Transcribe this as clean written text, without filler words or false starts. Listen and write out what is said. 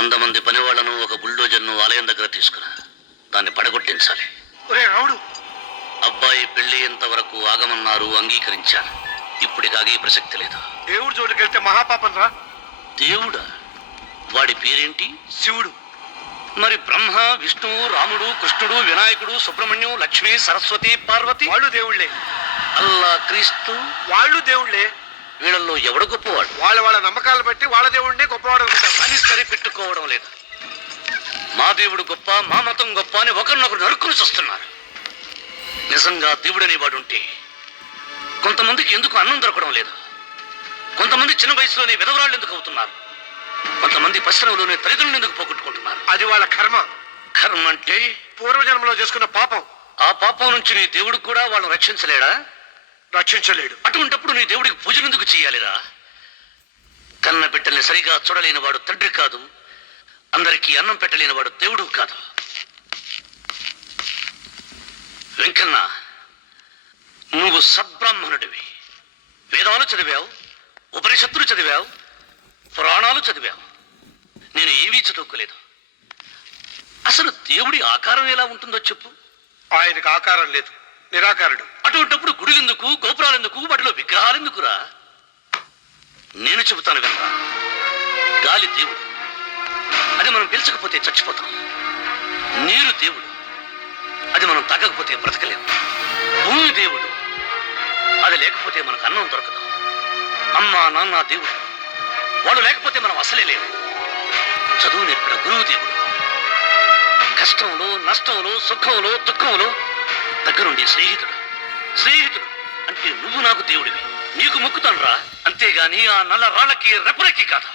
100 మంది పనివాళ్లను ఒక బుల్డోజర్ను ఆలయం దగ్గర తీసుకురా. దాన్ని పడగొట్టించాలి. ఒరే రావుడు, అబ్బాయి పెళ్ళేంత వరకు ఆగమన్నారు, అంగీకరించాను. ఇప్పటికి ఆగే ప్రసక్తి లేదు. దేవుడు చోటుకి వెళ్తే మహాపాపం రా. దేవుడా? వాడి పేరేంటి? శివుడు. మరి బ్రహ్మ, విష్ణువు, రాముడు, కృష్ణుడు, వినాయకుడు, సుబ్రహ్మణ్యం, లక్ష్మి, సరస్వతి, పార్వతి వాళ్ళు దేవుళ్లే. అల్లా, క్రీస్తు వాళ్ళు దేవుళ్లే. వీళ్ళల్లో ఎవడు గొప్పవాడు? వాళ్ళ నమ్మకాలను బట్టి వాళ్ళ దేవుడినే గొప్పవాడు అనుకుంటారు. అని సరిపెట్టుకోవడం లేదు. మా దేవుడు గొప్ప, మా మతం గొప్ప అని ఒకరినొకరు నరుక్కుని చూస్తున్నారు. నిజంగా దేవుడనే వాడుంటే కొంతమందికి ఎందుకు అన్నం దొరకడం లేదు? కొంతమంది చిన్న వయసులోనే విధవరాళ్ళు ఎందుకు అవుతున్నారు? కొంతమంది పశ్చిమలోనే తల్లిదండ్రులు ఎందుకు పోగొట్టుకుంటున్నారు? అది వాళ్ళ కర్మ. కర్మ అంటే పూర్వజన్మలో చేసుకున్న పాపం. ఆ పాపం నుంచి నీ దేవుడు కూడా వాళ్ళని రక్షించలేడా? రక్షించలేడు. అటువంటప్పుడు నీ దేవుడికి పూజలు ఎందుకు చేయాలిరా? కన్న బిడ్డల్ని సరిగా చూడలేని వాడు తండ్రి కాదు, అందరికీ అన్నం పెట్టలేని వాడు దేవుడు కాదు. వెంకన్న, నువ్వు సద్బ్రాహ్మణుడివి. వేదాలు చదివావు, ఉపనిషత్తులు చదివావు, పురాణాలు చదివావు. నేను ఏమీ చదువుకోలేదు. అసలు దేవుడి ఆకారం ఎలా ఉంటుందో చెప్పు. ఆయనకు ఆకారం లేదు, నిరాకారుడు. అటువంటప్పుడు గుడులెందుకు, గోపురాలెందుకు, వాటిలో విగ్రహాలెందుకురా? నేను చెబుతాను వినరా. గాలి దేవుడు, అది మనం పీల్చకపోతే చచ్చిపోతాం. నీరు దేవుడు, అది మనం తాగకపోతే బ్రతకలేము. భూమి దేవుడు, అది లేకపోతే మనకు అన్నం దొరకదు. అమ్మ నాన్న దేవుడు, వాళ్ళు లేకపోతే మనం అసలే లేవు. చదువు నేర్పిన గురువు దేవుడు, కష్టంలో, నష్టంలో, సుఖంలో, దుఃఖంలో దగ్గరుండి స్నేహితుడు. స్నేహితుడు అంటే నువ్వు నాకు దేవుడివి. నీకు మొక్కుతాను రా, అంతేగాని ఆ నల్ల రాళ్ళకి రెప్పరెక్కి కాదు.